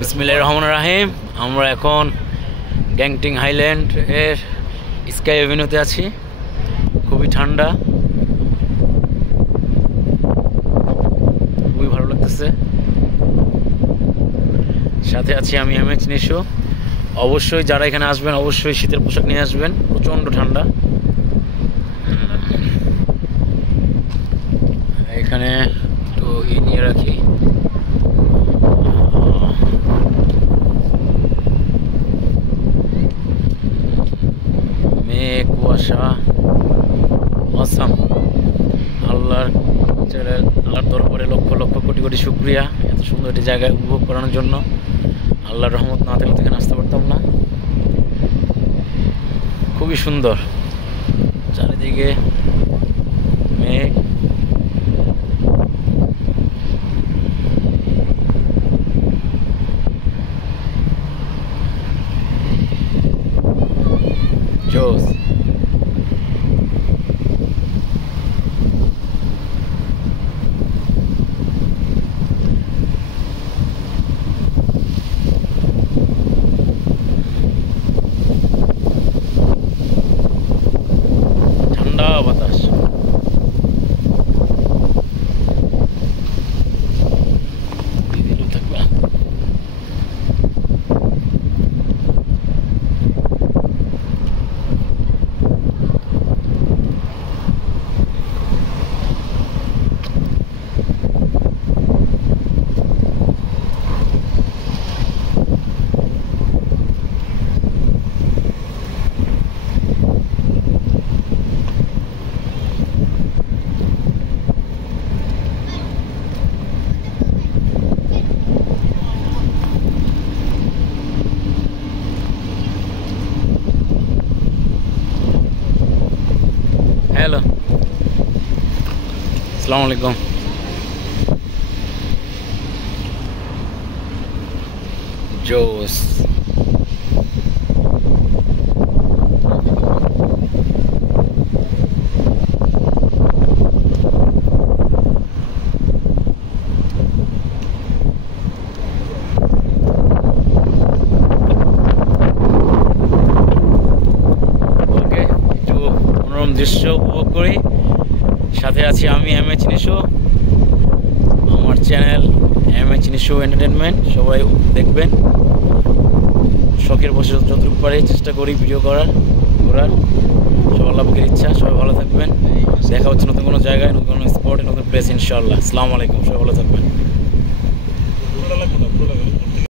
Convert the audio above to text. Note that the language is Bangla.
বিসমিল্লাহির রহমানির রহিম। আমরা এখন গ্যাংটিং হাইল্যান্ড এর স্কাই এভিনিউতে আছি। খুবই ঠান্ডা, খুবই ভালো লাগতেছে। সাথে আছি আমি এমএচ নিশো। অবশ্যই যারা এখানে আসবেন অবশ্যই শীতের পোশাক নিয়ে আসবেন, প্রচণ্ড ঠান্ডা। এখানে তো নিয়ে রাখি। মেঘ, কুয়াশা, অসাম। আল্লাহর দরবারে লক্ষ লক্ষ কোটি কোটি শুকরিয়া এত সুন্দর একটি জায়গায় উপভোগ করানোর জন্য। আল্লাহর রহমত না থাকলে এখানে আসতে পারতাম না। খুবই সুন্দর, চারিদিকে মেঘ, জোস। ঠান্ডা বাতাস, থাকবে। হ্যালো, আসসালামু আলাইকুম। জোস। ওকে, একটু মনোরম দৃশ্য উপভোগ করি। সাথে আছি আমি এমএচ নিশো। আমার চ্যানেল এমএচ নিশো এন্টারটেনমেন্ট, সবাই দেখবেন। শখের বসে যতটুকু পারি চেষ্টা করি ভিডিও ঘোরার। সব আল্লাহ পাকের ইচ্ছা। সবাই ভালো থাকবেন। দেখা হচ্ছে নতুন কোনো জায়গায়, নতুন কোনো স্পটে, নতুন প্লেস ইনশাআল্লাহ। আসসালামু আলাইকুম, সবাই ভালো থাকবেন।